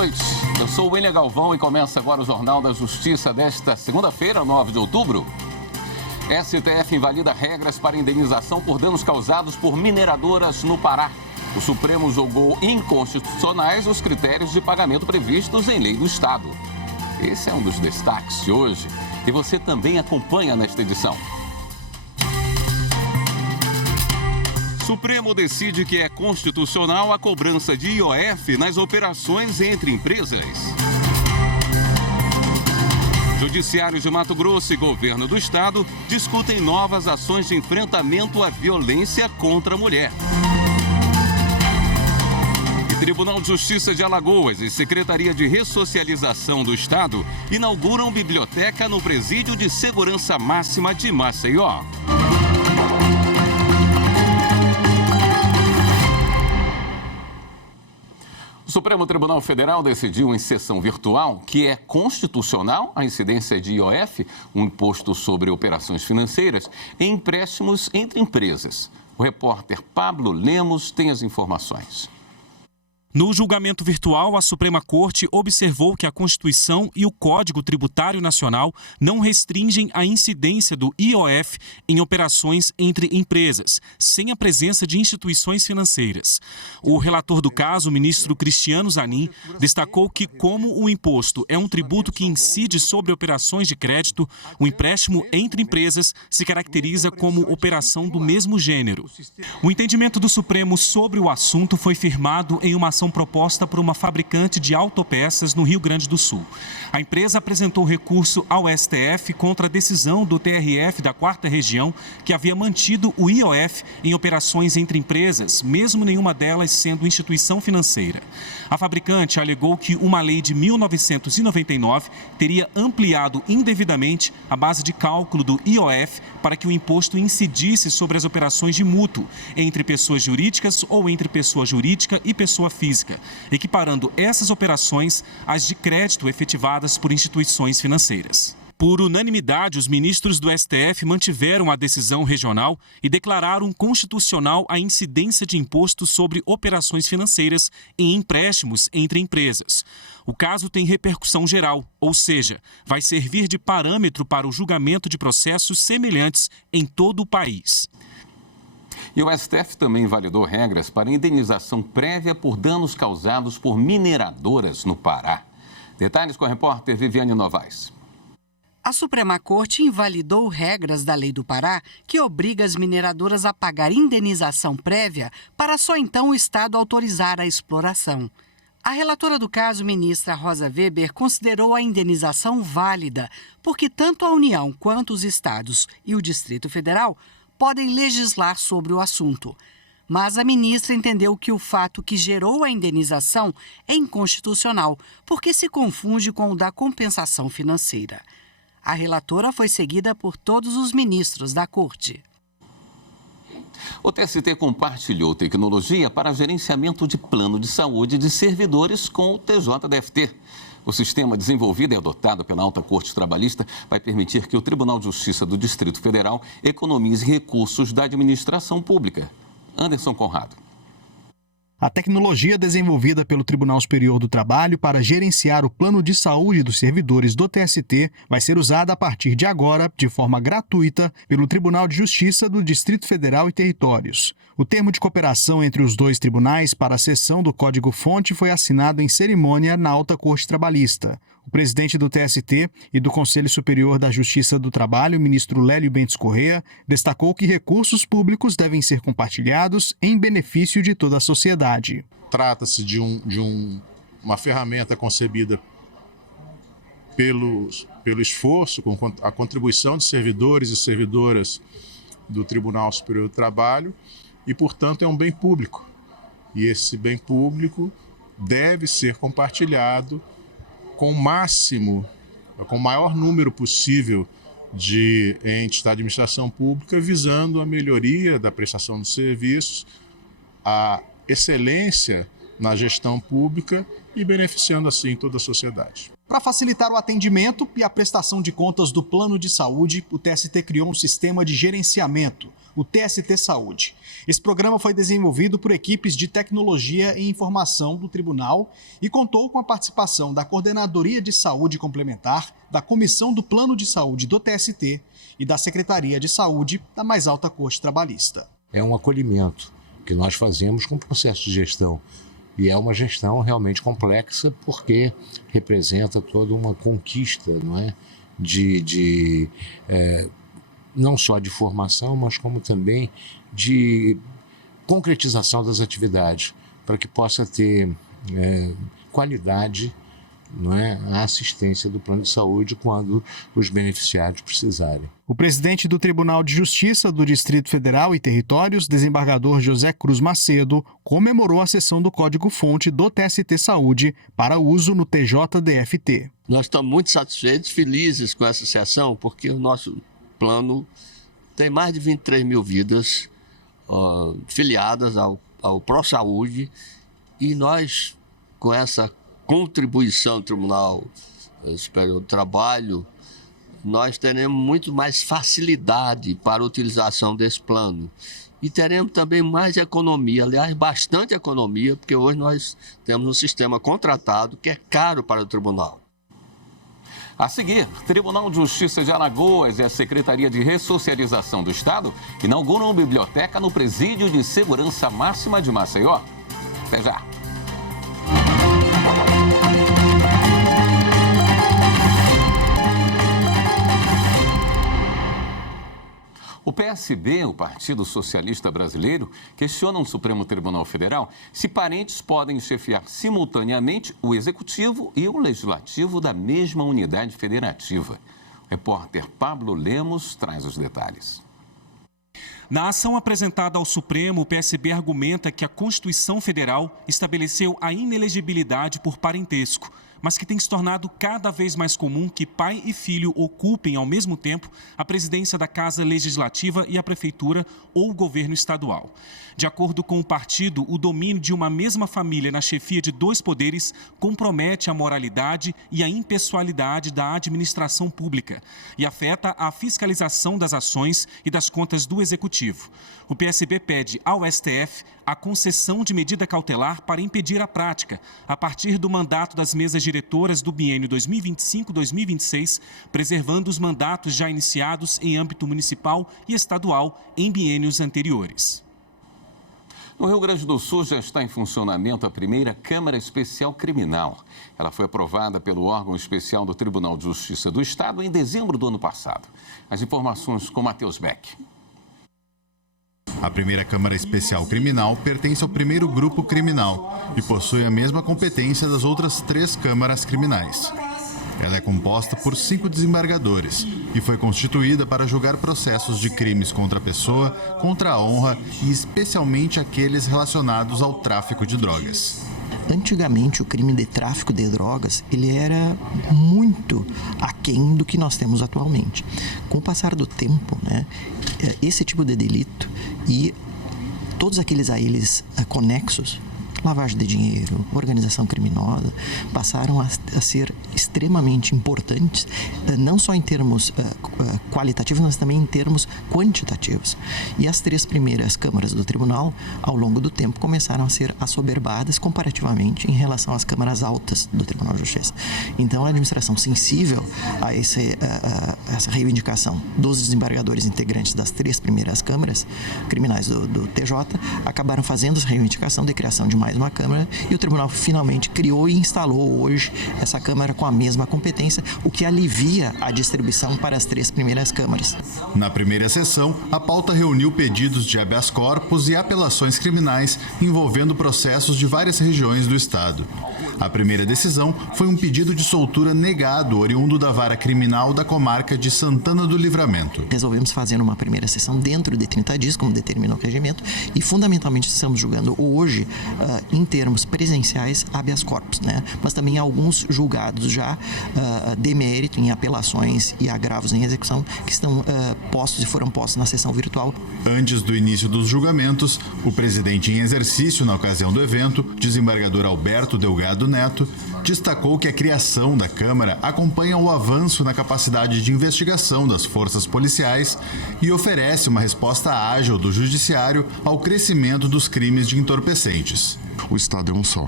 noite. Eu sou o William Galvão e começa agora o Jornal da Justiça desta segunda-feira, 9 de outubro. STF invalida regras para indenização por danos causados por mineradoras no Pará. O Supremo julgou inconstitucionais os critérios de pagamento previstos em lei do Estado. Esse é um dos destaques de hoje e você também acompanha nesta edição. Supremo decide que é constitucional a cobrança de IOF nas operações entre empresas. Judiciários de Mato Grosso e Governo do Estado discutem novas ações de enfrentamento à violência contra a mulher. E Tribunal de Justiça de Alagoas e Secretaria de Ressocialização do Estado inauguram biblioteca no Presídio de Segurança Máxima de Maceió. O Supremo Tribunal Federal decidiu em sessão virtual que é constitucional a incidência de IOF, um imposto sobre operações financeiras, em empréstimos entre empresas. O repórter Pablo Lemos tem as informações. No julgamento virtual, a Suprema Corte observou que a Constituição e o Código Tributário Nacional não restringem a incidência do IOF em operações entre empresas, sem a presença de instituições financeiras. O relator do caso, o ministro Cristiano Zanin, destacou que, como o imposto é um tributo que incide sobre operações de crédito, o empréstimo entre empresas se caracteriza como operação do mesmo gênero. O entendimento do Supremo sobre o assunto foi firmado em uma ação proposta por uma fabricante de autopeças no Rio Grande do Sul. A empresa apresentou recurso ao STF contra a decisão do TRF da 4ª Região, que havia mantido o IOF em operações entre empresas, mesmo nenhuma delas sendo instituição financeira. A fabricante alegou que uma lei de 1999 teria ampliado indevidamente a base de cálculo do IOF para que o imposto incidisse sobre as operações de mútuo entre pessoas jurídicas ou entre pessoa jurídica e pessoa física, equiparando essas operações às de crédito efetivadas por instituições financeiras. Por unanimidade, os ministros do STF mantiveram a decisão regional e declararam constitucional a incidência de imposto sobre operações financeiras em empréstimos entre empresas. O caso tem repercussão geral, ou seja, vai servir de parâmetro para o julgamento de processos semelhantes em todo o país. E o STF também validou regras para indenização prévia por danos causados por mineradoras no Pará. Detalhes com a repórter Viviane Novaes. A Suprema Corte invalidou regras da Lei do Pará que obriga as mineradoras a pagar indenização prévia para só então o Estado autorizar a exploração. A relatora do caso, ministra Rosa Weber, considerou a indenização válida, porque tanto a União quanto os estados e o Distrito Federal podem legislar sobre o assunto. Mas a ministra entendeu que o fato que gerou a indenização é inconstitucional, porque se confunde com o da compensação financeira. A relatora foi seguida por todos os ministros da Corte. O TST compartilhou tecnologia para gerenciamento de plano de saúde de servidores com o TJDFT. O sistema desenvolvido e adotado pela Alta Corte Trabalhista vai permitir que o Tribunal de Justiça do Distrito Federal economize recursos da administração pública. Anderson Conrado. A tecnologia desenvolvida pelo Tribunal Superior do Trabalho para gerenciar o plano de saúde dos servidores do TST vai ser usada a partir de agora, de forma gratuita, pelo Tribunal de Justiça do Distrito Federal e Territórios. O termo de cooperação entre os dois tribunais para a cessão do código-fonte foi assinado em cerimônia na Alta Corte Trabalhista. O presidente do TST e do Conselho Superior da Justiça do Trabalho, o ministro Lélio Bentes Corrêa, destacou que recursos públicos devem ser compartilhados em benefício de toda a sociedade. Trata-se de uma ferramenta concebida pelo esforço, com a contribuição de servidores e servidoras do Tribunal Superior do Trabalho e, portanto, é um bem público. E esse bem público deve ser compartilhado com o maior número possível de entes da administração pública, visando a melhoria da prestação dos serviços, a excelência na gestão pública e beneficiando assim toda a sociedade. Para facilitar o atendimento e a prestação de contas do plano de saúde, o TST criou um sistema de gerenciamento. o TST Saúde. Esse programa foi desenvolvido por equipes de tecnologia e informação do tribunal e contou com a participação da Coordenadoria de Saúde Complementar, da Comissão do Plano de Saúde do TST e da Secretaria de Saúde da Mais Alta Corte Trabalhista. É um acolhimento que nós fazemos com o processo de gestão. E é uma gestão realmente complexa porque representa toda uma conquista, não é? Não só de formação, mas como também de concretização das atividades, para que possa ter qualidade, não é, a assistência do plano de saúde quando os beneficiários precisarem. O presidente do Tribunal de Justiça do Distrito Federal e Territórios, desembargador José Cruz Macedo, comemorou a sessão do Código-Fonte do TST Saúde para uso no TJDFT. Nós estamos muito satisfeitos, felizes com essa sessão, porque o nosso plano tem mais de 23 mil vidas filiadas ao ProSaúde e nós, com essa contribuição do Tribunal Superior do Trabalho, nós teremos muito mais facilidade para a utilização desse plano. E teremos também mais economia, aliás, bastante economia, porque hoje nós temos um sistema contratado que é caro para o tribunal. A seguir, Tribunal de Justiça de Alagoas e a Secretaria de Ressocialização do Estado inauguram biblioteca no Presídio de Segurança Máxima de Maceió. Até já! O PSB, o Partido Socialista Brasileiro, questiona no Supremo Tribunal Federal se parentes podem chefiar simultaneamente o Executivo e o Legislativo da mesma unidade federativa. O repórter Pablo Lemos traz os detalhes. Na ação apresentada ao Supremo, o PSB argumenta que a Constituição Federal estabeleceu a inelegibilidade por parentesco, mas que tem se tornado cada vez mais comum que pai e filho ocupem ao mesmo tempo a presidência da Casa Legislativa e a Prefeitura ou o governo estadual. De acordo com o partido, o domínio de uma mesma família na chefia de dois poderes compromete a moralidade e a impessoalidade da administração pública e afeta a fiscalização das ações e das contas do Executivo. O PSB pede ao STF a concessão de medida cautelar para impedir a prática, a partir do mandato das mesas diretoras do biênio 2025-2026, preservando os mandatos já iniciados em âmbito municipal e estadual em biênios anteriores. No Rio Grande do Sul já está em funcionamento a primeira Câmara Especial Criminal. Ela foi aprovada pelo órgão especial do Tribunal de Justiça do Estado em dezembro do ano passado. As informações com Matheus Beck. A primeira Câmara Especial Criminal pertence ao primeiro grupo criminal e possui a mesma competência das outras 3 câmaras criminais. Ela é composta por 5 desembargadores e foi constituída para julgar processos de crimes contra a pessoa, contra a honra e especialmente aqueles relacionados ao tráfico de drogas. Antigamente, o crime de tráfico de drogas, ele era muito aquém do que nós temos atualmente. Com o passar do tempo, esse tipo de delito e todos aqueles a eles conexos, lavagem de dinheiro, organização criminosa, passaram a ser extremamente importantes, não só em termos qualitativos, mas também em termos quantitativos. E as 3 primeiras câmaras do tribunal, ao longo do tempo, começaram a ser assoberbadas comparativamente em relação às câmaras altas do Tribunal de Justiça. Então, a administração sensível a essa reivindicação dos desembargadores integrantes das 3 primeiras câmaras criminais do TJ, acabaram fazendo essa reivindicação de criação de mais uma Câmara e o Tribunal finalmente criou e instalou hoje essa Câmara com a mesma competência, o que alivia a distribuição para as 3 primeiras câmaras. Na primeira sessão, a pauta reuniu pedidos de habeas corpus e apelações criminais envolvendo processos de várias regiões do Estado. A primeira decisão foi um pedido de soltura negado oriundo da vara criminal da comarca de Santana do Livramento. Resolvemos fazer uma primeira sessão dentro de 30 dias, como determina o regimento, e fundamentalmente estamos julgando hoje, em termos presenciais, habeas corpus, mas também alguns julgados já de mérito em apelações e agravos em execução que estão postos e foram postos na sessão virtual. Antes do início dos julgamentos, o presidente em exercício na ocasião do evento, desembargador Alberto Delgado Neto, destacou que a criação da Câmara acompanha o avanço na capacidade de investigação das forças policiais e oferece uma resposta ágil do Judiciário ao crescimento dos crimes de entorpecentes. O Estado é um só.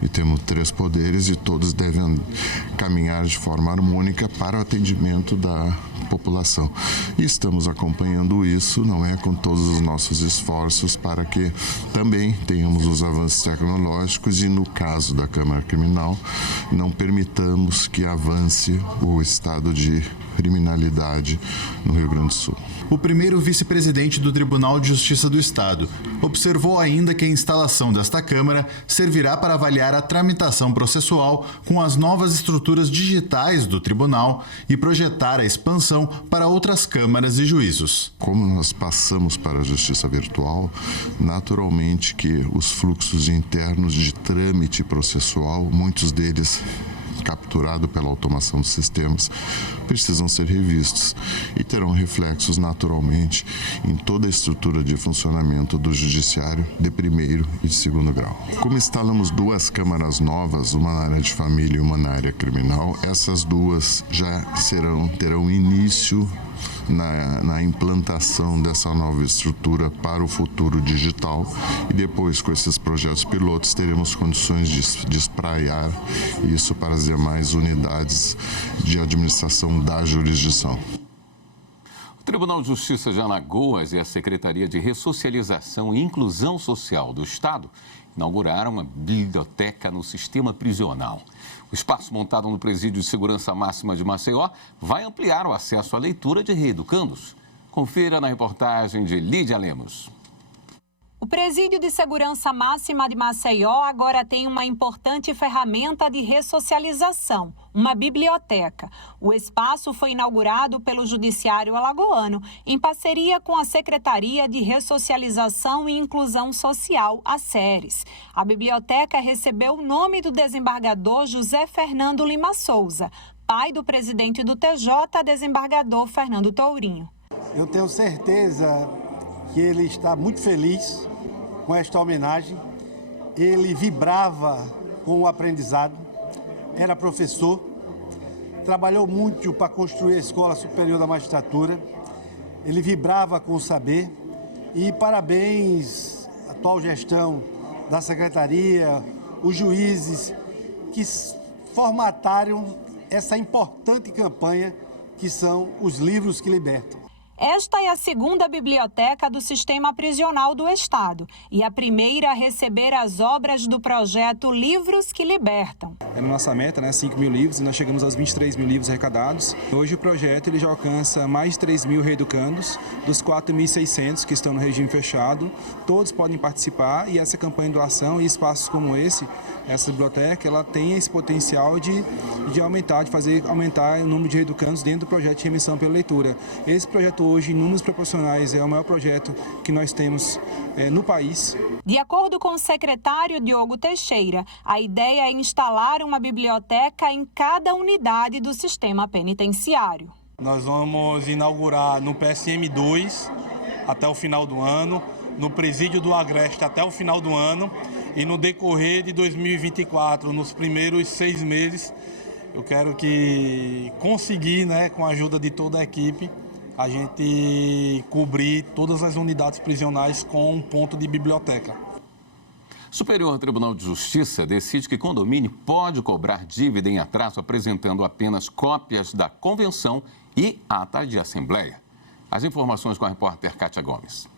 E temos 3 poderes e todos devem caminhar de forma harmônica para o atendimento da população. E estamos acompanhando isso, não é, com todos os nossos esforços para que também tenhamos os avanços tecnológicos e, no caso da Câmara Criminal, não permitamos que avance o estado de criminalidade no Rio Grande do Sul. O primeiro vice-presidente do Tribunal de Justiça do Estado observou ainda que a instalação desta Câmara servirá para avaliar a tramitação processual com as novas estruturas digitais do Tribunal e projetar a expansão para outras câmaras e juízos. Como nós passamos para a Justiça Virtual, naturalmente que os fluxos internos de trâmite processual, muitos deles capturado pela automação dos sistemas, precisam ser revistos e terão reflexos naturalmente em toda a estrutura de funcionamento do Judiciário de primeiro e de segundo grau. Como instalamos 2 câmaras novas, uma na área de família e uma na área criminal, essas 2 já terão início na implantação dessa nova estrutura para o futuro digital e depois, com esses projetos pilotos, teremos condições de espraiar isso para as demais unidades de administração da jurisdição. O Tribunal de Justiça de Alagoas e a Secretaria de Ressocialização e Inclusão Social do Estado inauguraram uma biblioteca no sistema prisional. O espaço montado no Presídio de Segurança Máxima de Maceió vai ampliar o acesso à leitura de reeducandos. Confira na reportagem de Lídia Lemos. O Presídio de Segurança Máxima de Maceió agora tem uma importante ferramenta de ressocialização, uma biblioteca. O espaço foi inaugurado pelo Judiciário Alagoano, em parceria com a Secretaria de Ressocialização e Inclusão Social, a SERES. A biblioteca recebeu o nome do desembargador José Fernando Lima Souza, pai do presidente do TJ, desembargador Fernando Tourinho. Eu tenho certeza que ele está muito feliz com esta homenagem. Ele vibrava com o aprendizado, era professor, trabalhou muito para construir a Escola Superior da Magistratura, ele vibrava com o saber e parabéns à atual gestão da Secretaria, os juízes que formataram essa importante campanha que são os livros que libertam. Esta é a segunda biblioteca do sistema prisional do Estado e a primeira a receber as obras do projeto Livros que Libertam. É a nossa meta, 5.000 livros, e nós chegamos aos 23.000 livros arrecadados. Hoje o projeto ele já alcança mais de 3.000 reeducandos, dos 4.600 que estão no regime fechado. Todos podem participar e essa campanha de doação e espaços como essa biblioteca, ela tem esse potencial de aumentar, de fazer aumentar o número de reeducandos dentro do projeto de remissão pela leitura. Esse projeto hoje, em números proporcionais, é o maior projeto que nós temos no país. De acordo com o secretário Diogo Teixeira, a ideia é instalar uma biblioteca em cada unidade do sistema penitenciário. Nós vamos inaugurar no PSM2 até o final do ano, no Presídio do Agreste até o final do ano e no decorrer de 2024, nos primeiros 6 meses, eu quero conseguir, com a ajuda de toda a equipe, a gente cobrir todas as unidades prisionais com um ponto de biblioteca. Superior Tribunal de Justiça decide que condomínio pode cobrar dívida em atraso apresentando apenas cópias da convenção e ata de assembleia. As informações com a repórter Kátia Gomes.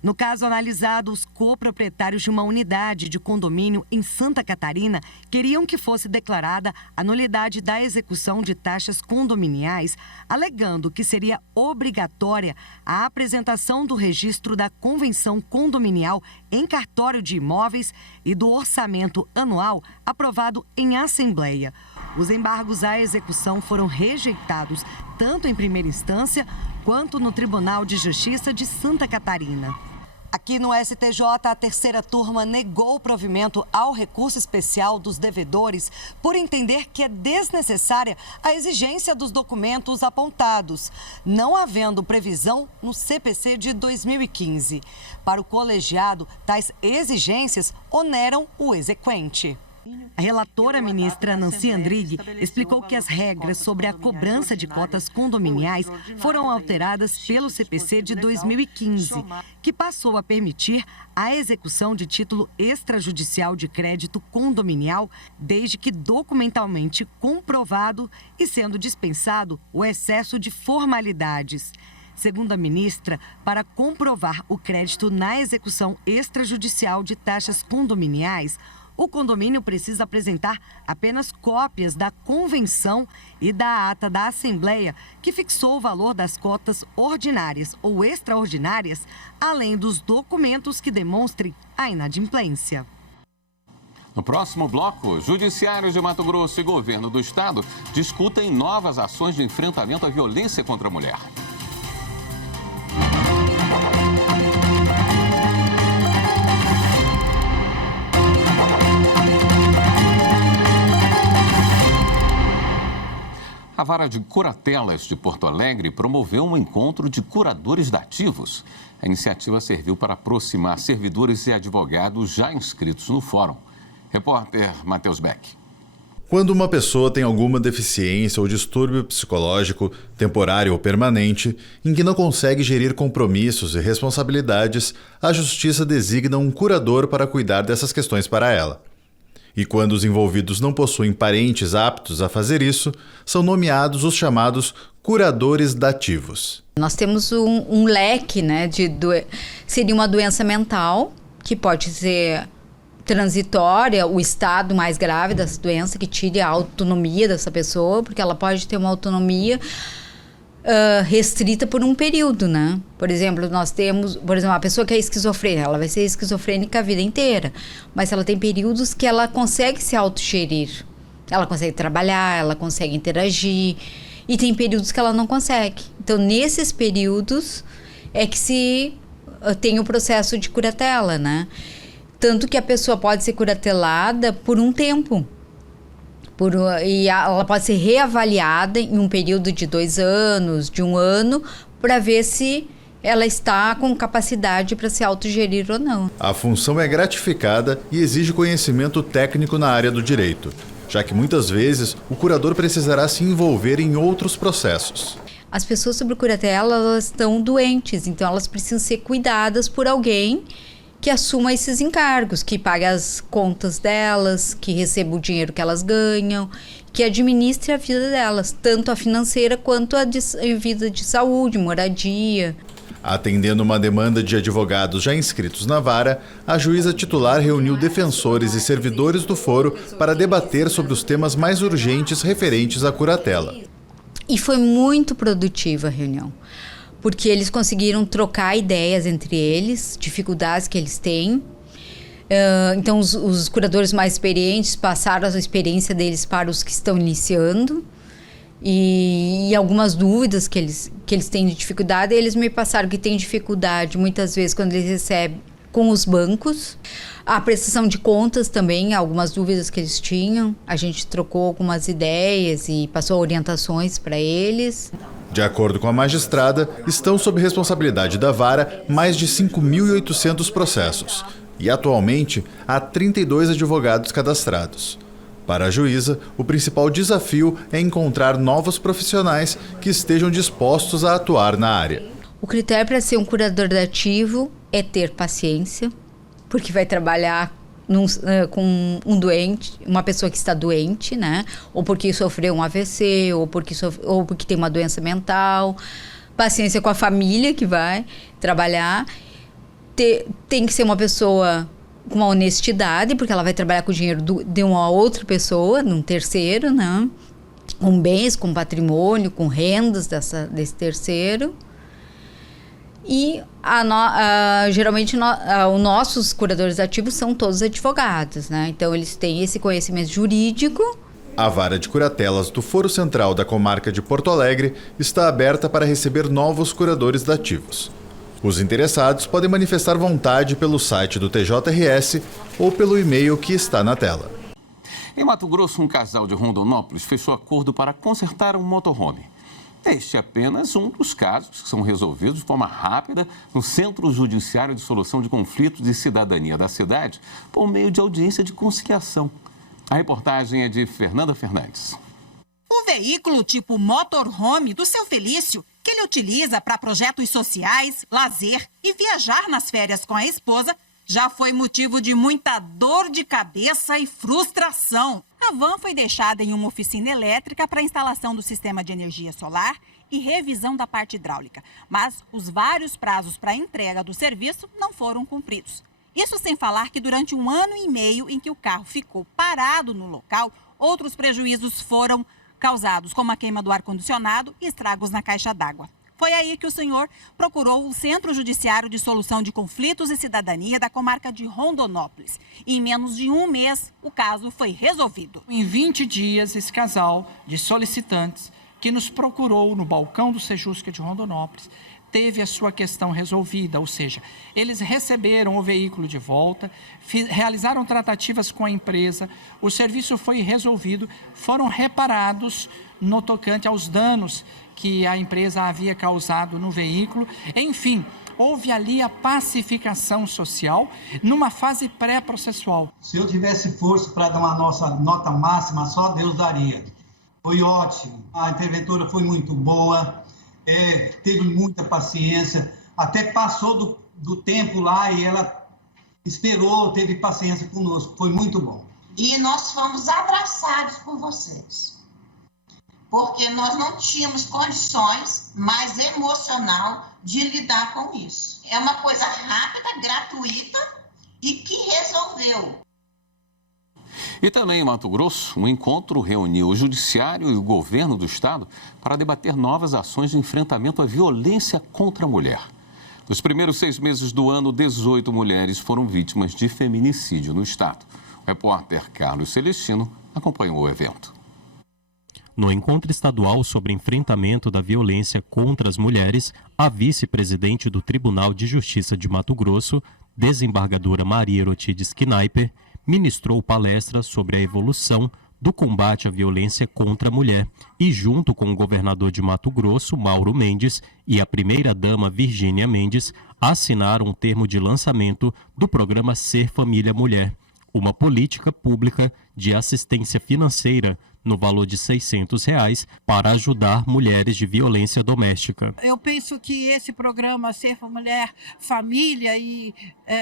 No caso analisado, os coproprietários de uma unidade de condomínio em Santa Catarina queriam que fosse declarada a nulidade da execução de taxas condominiais, alegando que seria obrigatória a apresentação do registro da convenção condominial em cartório de imóveis e do orçamento anual aprovado em assembleia. Os embargos à execução foram rejeitados tanto em primeira instância quanto no Tribunal de Justiça de Santa Catarina. Aqui no STJ, a terceira turma negou o provimento ao recurso especial dos devedores por entender que é desnecessária a exigência dos documentos apontados, não havendo previsão no CPC de 2015. Para o colegiado, tais exigências oneram o exequente. A relatora ministra Nancy Andrighi explicou que as regras sobre a cobrança de cotas condominiais foram alteradas pelo CPC de 2015, que passou a permitir a execução de título extrajudicial de crédito condominial, desde que documentalmente comprovado e sendo dispensado o excesso de formalidades. Segundo a ministra, para comprovar o crédito na execução extrajudicial de taxas condominiais, o condomínio precisa apresentar apenas cópias da convenção e da ata da Assembleia, que fixou o valor das cotas ordinárias ou extraordinárias, além dos documentos que demonstrem a inadimplência. No próximo bloco, judiciários de Mato Grosso e governo do estado discutem novas ações de enfrentamento à violência contra a mulher. A Vara de Curatelas de Porto Alegre promoveu um encontro de curadores dativos. A iniciativa serviu para aproximar servidores e advogados já inscritos no fórum. Repórter Matheus Beck. Quando uma pessoa tem alguma deficiência ou distúrbio psicológico, temporário ou permanente, em que não consegue gerir compromissos e responsabilidades, a Justiça designa um curador para cuidar dessas questões para ela. E quando os envolvidos não possuem parentes aptos a fazer isso, são nomeados os chamados curadores dativos. Nós temos um leque, né, seria uma doença mental, que pode ser transitória, o estado mais grave dessa doença, que tire a autonomia dessa pessoa, porque ela pode ter uma autonomia restrita por um período, né? Por exemplo, nós temos, a pessoa que é esquizofrênica, ela vai ser esquizofrênica a vida inteira, mas ela tem períodos que ela consegue se autogerir, ela consegue trabalhar, ela consegue interagir, e tem períodos que ela não consegue. Então, nesses períodos é que se tem o processo de curatela, né? Tanto que a pessoa pode ser curatelada por um tempo. E ela pode ser reavaliada em um período de 2 anos, de 1 ano, para ver se ela está com capacidade para se autogerir ou não. A função é gratificada e exige conhecimento técnico na área do direito, já que muitas vezes o curador precisará se envolver em outros processos. As pessoas sob curatela, elas estão doentes, então elas precisam ser cuidadas por alguém que assuma esses encargos, que pague as contas delas, que receba o dinheiro que elas ganham, que administre a vida delas, tanto a financeira quanto a vida de saúde, moradia. Atendendo uma demanda de advogados já inscritos na vara, a juíza titular reuniu defensores e servidores do foro para debater sobre os temas mais urgentes referentes à curatela. E foi muito produtiva a reunião, porque eles conseguiram trocar ideias entre eles, dificuldades que eles têm. Então, os curadores mais experientes passaram a experiência deles para os que estão iniciando. E algumas dúvidas que eles têm de dificuldade, eles me passaram que têm dificuldade, muitas vezes, quando eles recebem com os bancos. A prestação de contas também, algumas dúvidas que eles tinham. A gente trocou algumas ideias e passou orientações para eles. De acordo com a magistrada, estão sob responsabilidade da vara mais de 5.800 processos e, atualmente, há 32 advogados cadastrados. Para a juíza, o principal desafio é encontrar novos profissionais que estejam dispostos a atuar na área. O critério para ser um curador dativo é ter paciência, porque vai trabalhar com um doente, uma pessoa que está doente, né? Ou porque sofreu um AVC, ou porque tem uma doença mental. Paciência com a família que vai trabalhar. Tem que ser uma pessoa com uma honestidade, porque ela vai trabalhar com o dinheiro de uma outra pessoa, de um terceiro, né? Com bens, com patrimônio, com rendas desse terceiro. E geralmente os nossos curadores ativos são todos advogados, né? Então eles têm esse conhecimento jurídico. A Vara de Curatelas do Foro Central da Comarca de Porto Alegre está aberta para receber novos curadores dativos. Os interessados podem manifestar vontade pelo site do TJRS ou pelo e-mail que está na tela. Em Mato Grosso, um casal de Rondonópolis fechou acordo para consertar um motorhome. Este é apenas um dos casos que são resolvidos de forma rápida no Centro Judiciário de Solução de Conflitos de Cidadania da cidade por meio de audiência de conciliação. A reportagem é de Fernanda Fernandes. O veículo tipo motorhome do seu Felício, que ele utiliza para projetos sociais, lazer e viajar nas férias com a esposa, já foi motivo de muita dor de cabeça e frustração. A van foi deixada em uma oficina elétrica para instalação do sistema de energia solar e revisão da parte hidráulica, mas os vários prazos para a entrega do serviço não foram cumpridos. Isso sem falar que durante 1 ano e meio em que o carro ficou parado no local, outros prejuízos foram causados, como a queima do ar-condicionado e estragos na caixa d'água. Foi aí que o senhor procurou o Centro Judiciário de Solução de Conflitos e Cidadania da comarca de Rondonópolis. E em menos de 1 mês, o caso foi resolvido. Em 20 dias, esse casal de solicitantes que nos procurou no balcão do Sejusca de Rondonópolis teve a sua questão resolvida, ou seja, eles receberam o veículo de volta, realizaram tratativas com a empresa, o serviço foi resolvido, foram reparados no tocante aos danos que a empresa havia causado no veículo. Enfim, houve ali a pacificação social numa fase pré-processual. Se eu tivesse força para dar uma nossa nota máxima, só Deus daria. Foi ótimo, a interventora foi muito boa, teve muita paciência, até passou do tempo lá e ela esperou, teve paciência conosco, foi muito bom. E nós fomos abraçados por vocês, porque nós não tínhamos condições mais emocional de lidar com isso. É uma coisa rápida, gratuita e que resolveu. E também em Mato Grosso, um encontro reuniu o Judiciário e o Governo do Estado para debater novas ações de enfrentamento à violência contra a mulher. Nos primeiros 6 meses do ano, 18 mulheres foram vítimas de feminicídio no Estado. O repórter Carlos Celestino acompanhou o evento. No encontro estadual sobre enfrentamento da violência contra as mulheres, a vice-presidente do Tribunal de Justiça de Mato Grosso, desembargadora Maria Erotides Knaiper, ministrou palestra sobre a evolução do combate à violência contra a mulher e, junto com o governador de Mato Grosso, Mauro Mendes, e a primeira-dama Virgínia Mendes, assinaram um termo de lançamento do programa Ser Família Mulher, uma política pública de assistência financeira no valor de R$ 600 para ajudar mulheres de violência doméstica. Eu penso que esse programa Ser Mulher Família e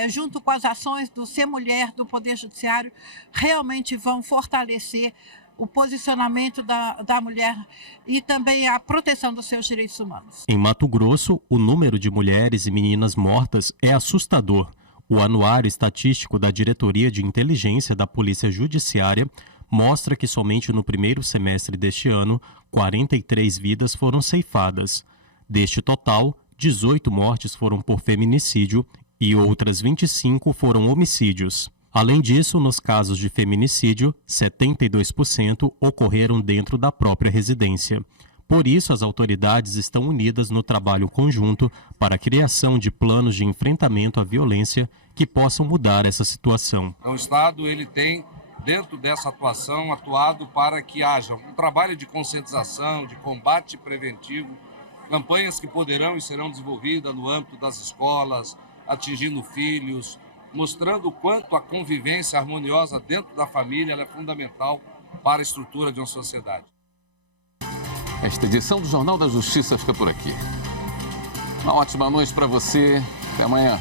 junto com as ações do Ser Mulher do Poder Judiciário realmente vão fortalecer o posicionamento da mulher e também a proteção dos seus direitos humanos. Em Mato Grosso, o número de mulheres e meninas mortas é assustador. O Anuário Estatístico da Diretoria de Inteligência da Polícia Judiciária mostra que somente no primeiro semestre deste ano, 43 vidas foram ceifadas. Deste total, 18 mortes foram por feminicídio e outras 25 foram homicídios. Além disso, nos casos de feminicídio, 72% ocorreram dentro da própria residência. Por isso, as autoridades estão unidas no trabalho conjunto para a criação de planos de enfrentamento à violência que possam mudar essa situação. O Estado ele tem, dentro dessa atuação, atuado para que haja um trabalho de conscientização, de combate preventivo, campanhas que poderão e serão desenvolvidas no âmbito das escolas, atingindo filhos, mostrando o quanto a convivência harmoniosa dentro da família ela é fundamental para a estrutura de uma sociedade. Esta edição do Jornal da Justiça fica por aqui. Uma ótima noite para você. Até amanhã.